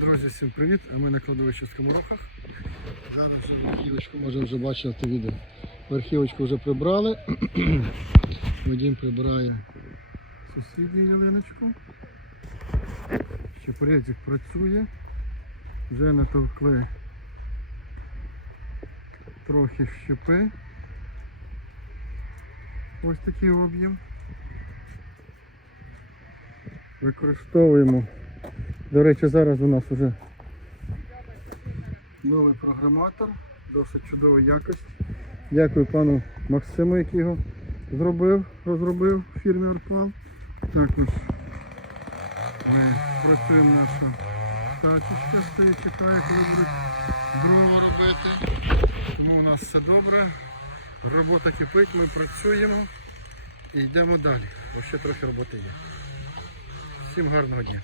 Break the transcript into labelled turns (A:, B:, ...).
A: Друзі, всім привіт! Ми на кладовищі Скоморохах. Зараз верхівочку може вже бачити відео. Верхівочку вже прибрали. Вадим прибирає сусідню ялиночку. Чепурезик працює. Вже натовкли трохи щепи. Ось такий об'єм. Використовуємо. До речі, зараз у нас вже новий програматор, досить чудова якість. Дякую пану Максиму, який його зробив, розробив в фірмі Орпал. Також ми працюємо наша тачечка, стоїть, чекає, коли будуть дрова робити. Тому у нас все добре. Робота кипить, ми працюємо і йдемо далі. Бо ще трохи роботи є. Всім гарного дня.